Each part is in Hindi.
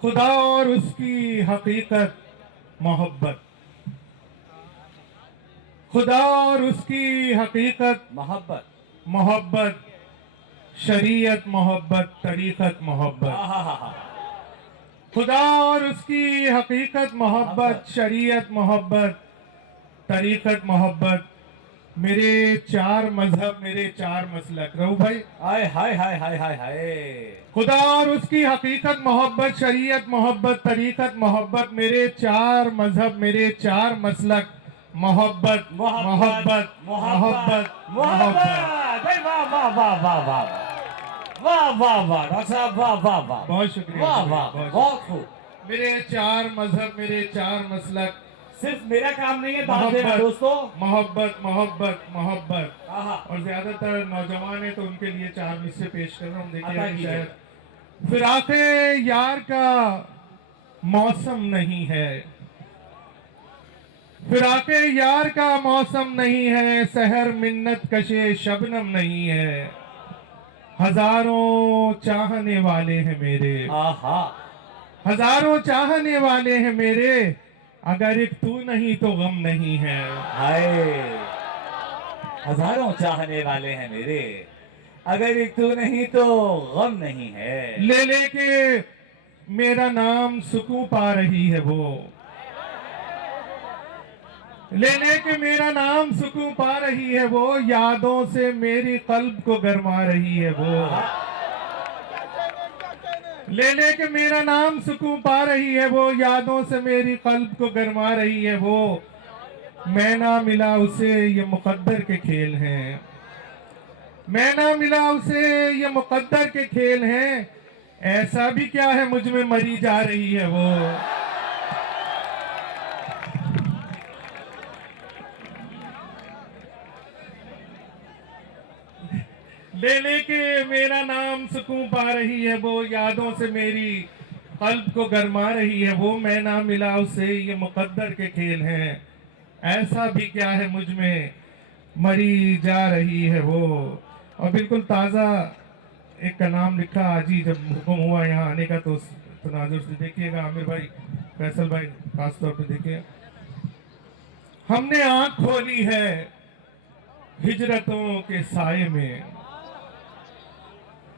खुदा और उसकी हकीकत मोहब्बत, खुदा और उसकी हकीकत मोहब्बत। मोहब्बत, शरीयत मोहब्बत, तरीक़त मोहब्बत। आहा। खुदा और उसकी हकीकत मोहब्बत, शरीयत मोहब्बत, तरीक़त मोहब्बत। मेरे चार मजहब, मेरे चार मसलक। रहू भाई, हाय हाय हाय हाय हाय हाय। खुदा और उसकी हकीकत मोहब्बत, शरीयत मोहब्बत, तरीक़त मोहब्बत। मेरे चार मजहब, मेरे चार मसलक, मोहब्बत मोहब्बत मोहब्बत मोहब्बत। भाई वाह वाह वाह वाह वाह वाह वाह वाह डॉक्टर साहब, वाह वाह वाह, बहुत शुक्रिया, वाह शुक्रिया, वाह, बहुत बहुत शुक्रिया। खूब। मेरे चार मजहब, मेरे चार मसलक, सिर्फ मेरा काम नहीं है दाद देना मोहब्बत दोस्तों। मोहब्बत मोहब्बत मोहब्बत। आहा। और ज्यादातर नौजवान है तो उनके लिए चार मिसरे पेश कर रहा हूँ। देखिए अता अभी कीजिए। शायद फिराके यार का मौसम नहीं है, फिराके यार का मौसम नहीं है, सहर मिन्नत कशे शबनम नहीं है। हजारों चाहने वाले हैं मेरे, आहा। हजारों चाहने वाले हैं मेरे, अगर एक तू नहीं तो गम नहीं है। हाय, हजारों चाहने वाले हैं मेरे, अगर एक तू नहीं तो गम नहीं है। ले लेके मेरा नाम सुकून पा रही है वो, ले लेके मेरा नाम सुकून पा रही है वो, यादों से मेरी कल्ब को गरमा रही है वो। ले लेके मेरा नाम सुकून पा रही है वो, यादों से मेरी कल्ब को गरमा रही है वो। मैं ना मिला उसे ये मुकद्दर के खेल हैं, मैं ना मिला उसे ये मुकद्दर के खेल हैं। ऐसा भी क्या है मुझ में मरी जा रही है वो। ले लेके मेरा नाम सुकून पा रही है वो, यादों से मेरी कल्ब को गरमा रही है वो। मैं ना मिला उसे ये मुकद्दर के खेल हैं, ऐसा भी क्या है मुझ में मरी जा रही है वो। और बिल्कुल ताज़ा एक का नाम लिखा आज ही जब हुक्म हुआ यहाँ आने का, तो तनाजुर से देखिएगा आमिर भाई, फैसल भाई खास तौर पे देखिए। हमने आंख खोली है हिजरतों के साए में,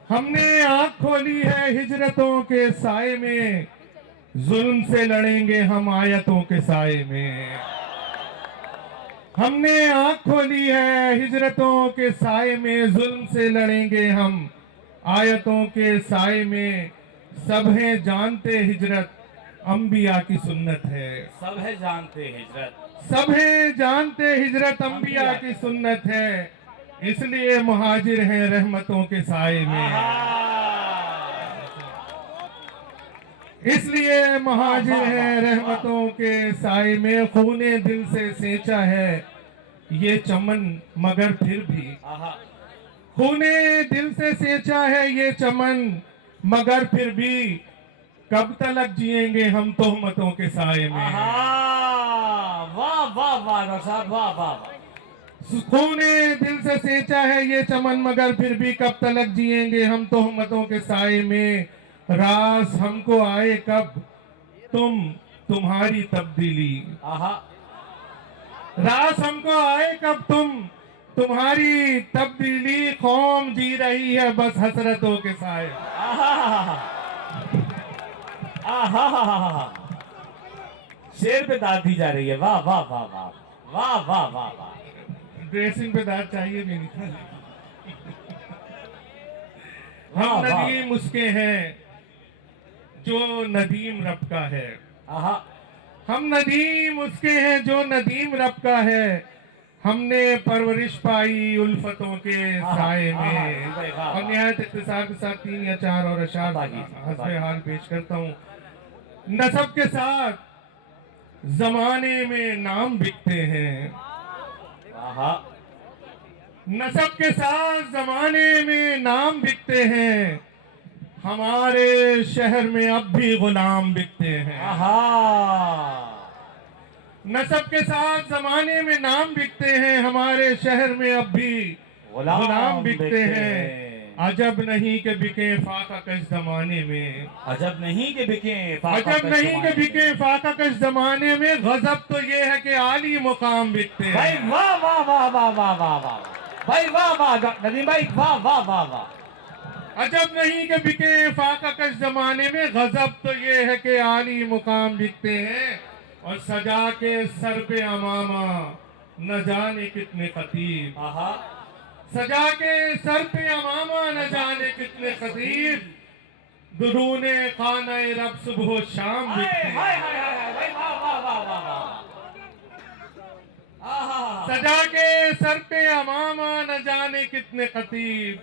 हमने आंख खोली है हिजरतों के साए में, जुल्म से लड़ेंगे हम आयतों के साए में। हमने आंख खोली है हिजरतों के साए में, जुल्म से लड़ेंगे हम आयतों के साए में। सब हैं जानते हिजरत अंबिया की सुन्नत है, सब है जानते हिजरत, सब हैं जानते हिजरत अंबिया की सुन्नत है। इसलिए मुहाजिर हैं रहमतों के साए में, इसलिए मुहाजिर हैं रहमतों के साए में। खूने दिल से सेंचा है ये चमन मगर फिर भी, खूने दिल से सेंचा है ये चमन मगर फिर भी, कब तलक जिएंगे हम तोहमतों के साए में। वाह वाह वाह डॉक्टर साहब, वाह वाह वाह। खूने दिल से सेंचा है ये चमन मगर फिर भी, कब तलक जिएंगे हम तोहमतों के साए में। रास हमको आए कब तुम्हारी तब्दीली, रास हमको आए कब तुम्हारी तब्दीली। कौम जी रही है बस हसरतों के साए। शेर पे दाद दी जा रही है, वाह वाह वाह वाह वाह वाह वाह वाह। ड्रेसिंग पे दाद चाहिए भी नहीं। वाह, हम वाह। नदीम उसके हैं जो नदीम रब का है, हम नदीम उसके हैं जो नदीम रब का है। हमने परवरिश पाई उल्फतों के साए में। और निहायत इख्तिसार के साथ 3 या 4 और अशार हस्बे हाल पेश करता हूँ। नसब के साथ जमाने में नाम बिकते हैं, नसब के साथ जमाने में नाम बिकते हैं। हमारे शहर में अब भी गुलाम बिकते हैं, नसब के साथ जमाने में नाम बिकते हैं। हमारे शहर में अब भी गुलाम बिकते हैं। अजब नहीं के बिके फाका कश जमाने में, अजब नहीं कि बिके अजब नहीं के बिके फाका कश जमाने में, गजब तो ये है कि आली मुकाम बिकते भाई हैं। वाह वाह वाह वाह वाह वाह वाह भाई वाह वाह नदीम भाई वाह वाह वाह वाह। अजब नहीं के बिके फाका कश जमाने में, गजब तो ये है कि आली मुकाम बिकते हैं। और सजा के सर पे अमामा न जाने कितने खतीब, आहा सजा के सर पे अमामा न जाने कितने खतीब, दुरूने खाना रब सुबह शाम हाय बिकते हाय हैं। हाय हाय भाई वाह वाह वाह वाह वाह। आहा सजा के सर पे अमामा न जाने कितने खतीब,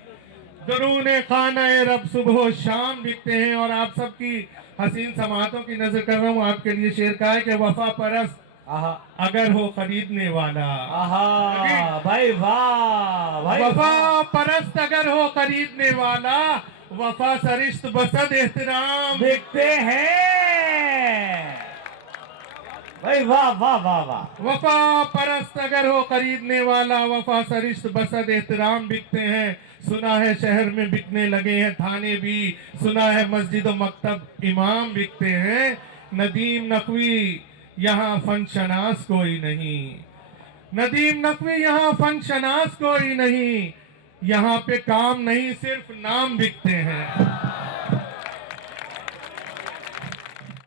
दरूने खाना रब सुबह शाम बिकते हैं। और आप सबकी हसीन समातों की नजर कर रहा हूँ, आपके लिए शेर का है कि वफा परस्त आहा अगर हो खरीदने वाला, आहा भाई वाह भाई वफा वाह। परस्त अगर हो खरीदने वाला, वफा सरिश्त बसद एहतराम देखते हैं भाई वाह वाह वाह वाह। वफा परस्त अगर हो खरीदने वाला, वफा सरिश्त बसद एहतराम बिकते हैं। सुना है शहर में बिकने लगे हैं थाने भी, सुना है मस्जिद और मकतब इमाम बिकते हैं। नदीम नकवी यहाँ फन शनास कोई नहीं, नदीम नकवी यहाँ फन शनास कोई नहीं, यहाँ पे काम नहीं सिर्फ नाम बिकते हैं।